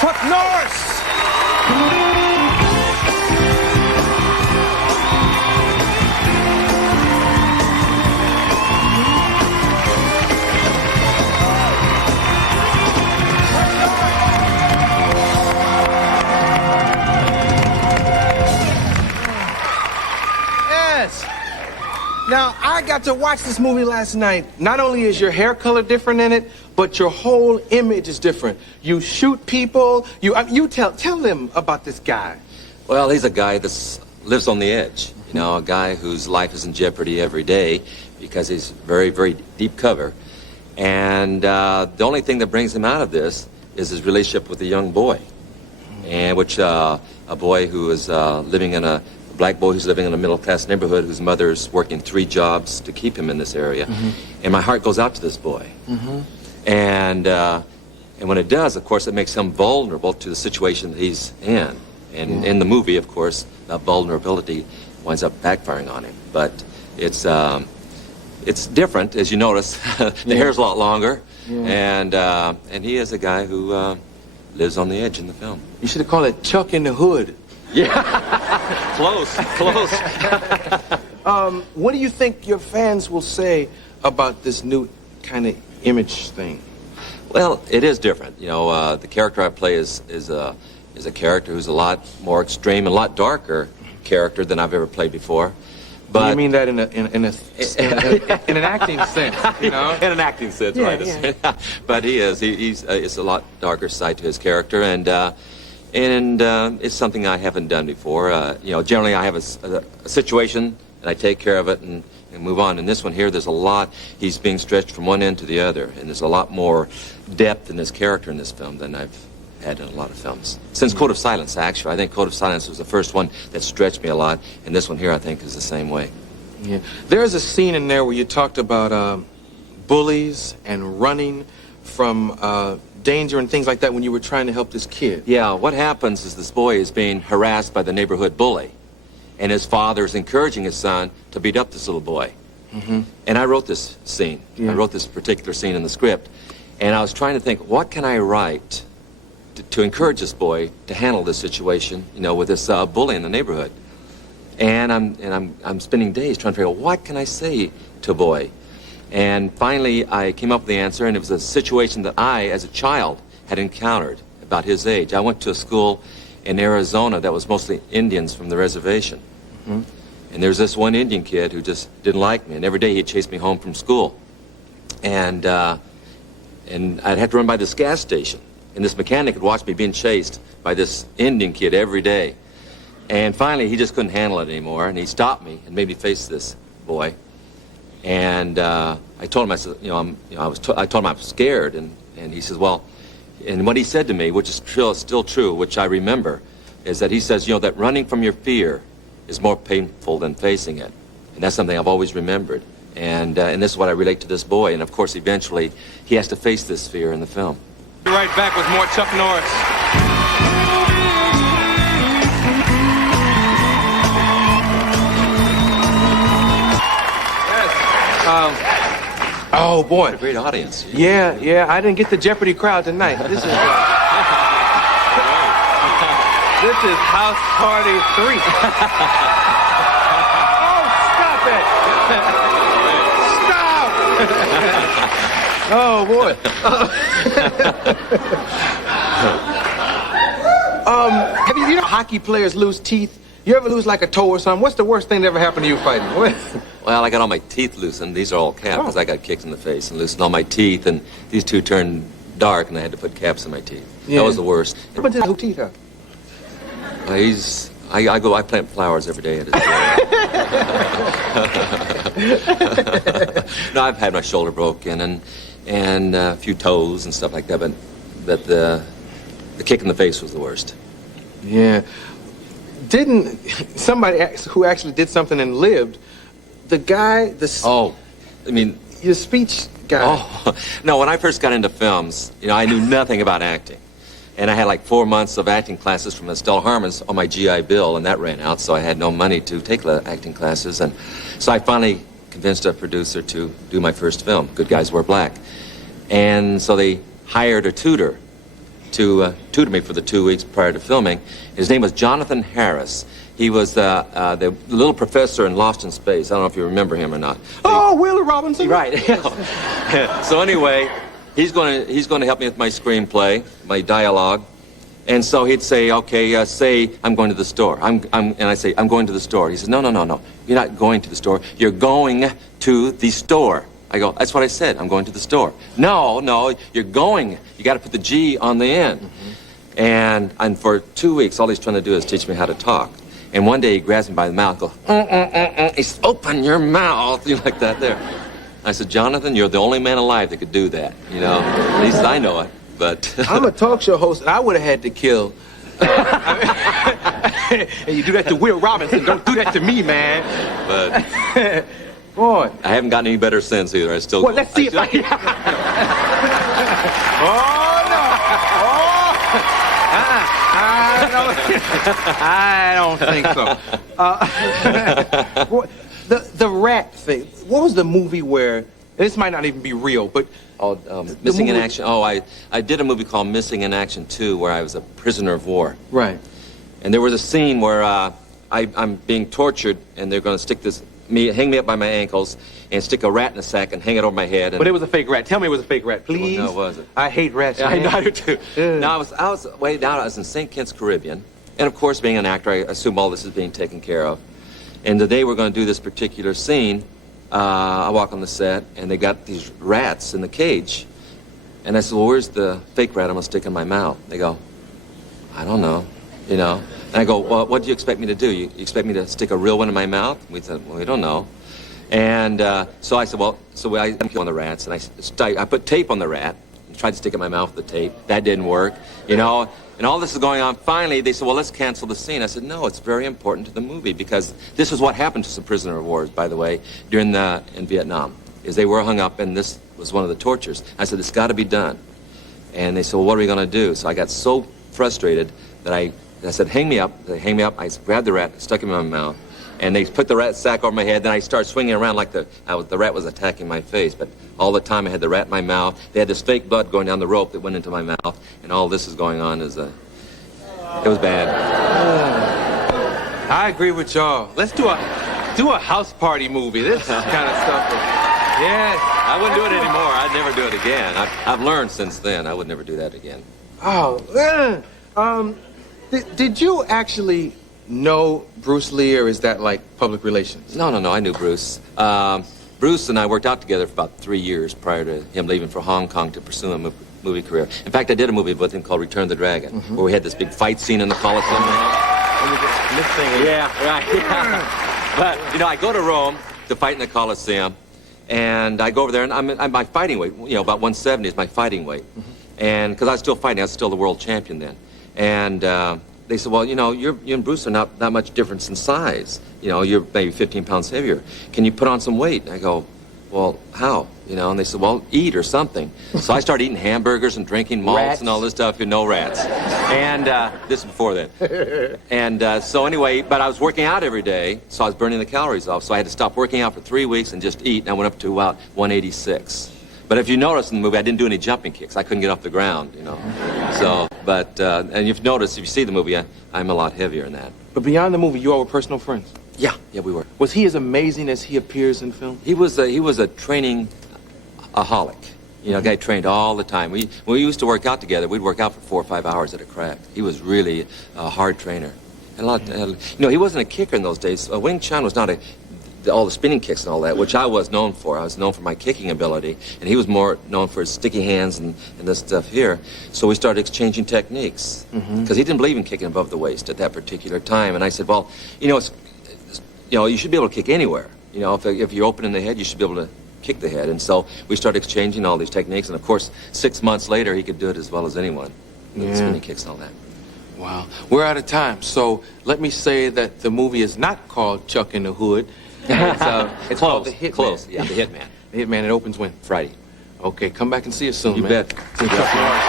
Chuck Norris! Now, I got to watch this movie last night. Not only is your hair color different in it, but your whole image is different. You shoot people. You tell them about this guy. Well, he's a guy that lives on the edge. You know, a guy whose life is in jeopardy every day because he's very, very deep cover. And the only thing that brings him out of this is his relationship with a young boy, and which a boy who is living in a black boy who's living in a middle-class neighborhood whose mother's working 3 jobs to keep him in this area. And my heart goes out to this boy. And when it does, of course, it makes him vulnerable to the situation that he's in. And in the movie, of course, that vulnerability winds up backfiring on him. But it's different, as you notice. The hair's a lot longer. And he is a guy who lives on the edge in the film. You should have called it Chuck in the Hood. Yeah, close. What do you think your fans will say about this new kind of image thing? Well, it is different. You know, the character I play is a character who's a lot more extreme and a lot darker character than I've ever played before. But you mean that in an acting sense, you know? In an acting sense, yeah, right? Yeah. But he's it's a lot darker side to his character, and it's something I haven't done before. You know, generally I have a situation and I take care of it and move on. In this one here, there's a lot. He's being stretched from one end to the other, and there's a lot more depth in his character in this film than I've had in a lot of films. Since Code of Silence, actually. I think Code of Silence was the first one that stretched me a lot, and this one here, I think, is the same way. Yeah. There's a scene in there where you talked about bullies and running from danger and things like that when you were trying to help this kid. Yeah, what happens is this boy is being harassed by the neighborhood bully, and his father is encouraging his son to beat up this little boy. And I wrote this scene. I wrote this particular scene in the script, and I was trying to think, what can I write to encourage this boy to handle this situation, you know, with this bully in the neighborhood. And I'm spending days trying to figure out, what can I say to a boy? And finally, I came up with the answer, and it was a situation that I, as a child, had encountered about his age. I went to a school in Arizona that was mostly Indians from the reservation. And there was this one Indian kid who just didn't like me, and every day he'd chase me home from school. And I'd have to run by this gas station, and this mechanic would watch me being chased by this Indian kid every day. And finally, he just couldn't handle it anymore, and he stopped me and made me face this boy. And I told him, I said, I told him I was scared, and he says, well, and what he said to me, which is still true, which I remember, is that he says, you know, that running from your fear is more painful than facing it. And that's something I've always remembered. And this is what I relate to this boy. And of course, eventually, he has to face this fear in the film. Be right back with more Chuck Norris. Oh boy, What a great audience. yeah. I didn't get the Jeopardy crowd tonight. This is this is House Party 3. Oh, stop it! Stop! Oh boy. Have you know hockey players lose teeth? You ever lose like a toe or something? What's the worst thing that ever happened to you fighting? Well, I got all my teeth loosened. These are all caps because I got kicked in the face and loosened all my teeth, and these two turned dark, and I had to put caps in my teeth. That was the worst. What did who teeth out? I plant flowers every day at his door. No, I've had my shoulder broken and a few toes and stuff like that, but the kick in the face was the worst. Yeah. Didn't somebody who actually did something and lived, the guy, your speech guy. Oh, no, when I first got into films, you know, I knew nothing about acting. And I had like 4 months of acting classes from Estelle Harmon's on my GI Bill, and that ran out, so I had no money to take acting classes. And so I finally convinced a producer to do my first film, Good Guys Wear Black. And so they hired a tutor to tutor me for the 2 weeks prior to filming. His name was Jonathan Harris. He was the little professor in Lost in Space. I don't know if you remember him or not. Oh, Wheeler Robinson. Right. So anyway, he's going to help me with my screenplay, my dialogue. And so he'd say, okay, say I'm going to the store. And I say, I'm going to the store. He says, no. You're not going to the store. You're going to the store. I go, that's what I said. I'm going to the store. No, you're going. You got to put the G on the end. Mm-hmm. And for 2 weeks, all he's trying to do is teach me how to talk. And one day he grabs me by the mouth, goes, he says, open your mouth, like that there. I said, Jonathan, you're the only man alive that could do that, At least I know it, but... I'm a talk show host, and I would have had to kill. And you do that to Will Robinson, don't do that to me, man. But... Boy. I haven't gotten any better since either. I still... Well, let's see if I... I don't think so. The rat thing. What was the movie where... This might not even be real, but... Missing in Action. Oh, I did a movie called Missing in Action 2 where I was a prisoner of war. Right. And there was a scene where I'm being tortured, and they're going to stick hang me up by my ankles and stick a rat in a sack and hang it over my head. But it was a fake rat. Tell me it was a fake rat, please. Well, no, it wasn't. I hate rats. Yeah, I do too. Yeah. No, I was way down. I was in St. Kitts, Caribbean. And of course, being an actor, I assume all this is being taken care of. And the day we're going to do this particular scene, I walk on the set, and they got these rats in the cage. And I said, well, where's the fake rat I'm going to stick in my mouth? They go, I don't know, And I go, well, what do you expect me to do? You expect me to stick a real one in my mouth? We said, well, we don't know. And so I said, well, so I on the rats, and I put tape on the rat and tried to stick it in my mouth with the tape. That didn't work, And all this is going on. Finally, they said, well, let's cancel the scene. I said, no, it's very important to the movie because this is what happened to some prisoner of war, by the way, in Vietnam, is they were hung up, and this was one of the tortures. I said, it's got to be done. And they said, well, what are we going to do? So I got so frustrated that I said, hang me up. They hang me up. I grabbed the rat, stuck him in my mouth, and they put the rat sack over my head. Then I started swinging around like the rat was attacking my face. But all the time I had the rat in my mouth. They had this fake blood going down the rope that went into my mouth, and all this is going on it was bad. I agree with y'all. Let's do a house party movie. This kind of stuff. Yes. I wouldn't do it anymore. I'd never do it again. I've learned since then. I would never do that again. Oh, did you actually know Bruce Lee, or is that like public relations? No. I knew Bruce. Bruce and I worked out together for about 3 years prior to him leaving for Hong Kong to pursue a movie career. In fact, I did a movie with him called Return of the Dragon, where we had this big fight scene in the Coliseum. Yeah, right. Yeah. But, I go to Rome to fight in the Coliseum, and I go over there, and I'm my fighting weight, about 170 is my fighting weight. And because I was still fighting, I was still the world champion then. And they said, well, you and Bruce are not that much difference in size. You're maybe 15 pounds heavier. Can you put on some weight? And I go, well, how? And they said, well, eat or something. So I started eating hamburgers and drinking malts and all this stuff, no rats. And this is before then. And so anyway, but I was working out every day, so I was burning the calories off. So I had to stop working out for 3 weeks and just eat, and I went up to about 186. But if you notice in the movie, I didn't do any jumping kicks. I couldn't get off the ground, So, but, and if you notice, if you see the movie, I'm a lot heavier in that. But beyond the movie, you all were personal friends? Yeah, we were. Was he as amazing as he appears in film? He was a training aholic. A guy trained all the time. When we used to work out together, we'd work out for 4 or 5 hours at a crack. He was really a hard trainer. And he wasn't a kicker in those days. Wing Chun was not all the spinning kicks and all that, which I was known for. I was known for my kicking ability, and he was more known for his sticky hands and this stuff here. So we started exchanging techniques, because he didn't believe in kicking above the waist at that particular time. And I said, well, you should be able to kick anywhere. If you're open in the head, you should be able to kick the head. And so we started exchanging all these techniques, and of course, 6 months later, he could do it as well as anyone. With spinning kicks and all that. Wow. We're out of time, so let me say that the movie is not called Chuck in the Hood. It's called The Hitman. Close, yeah, The Hitman. The Hitman, it opens when? Friday. Okay, come back and see us soon, You man. bet. See Chuck Norris.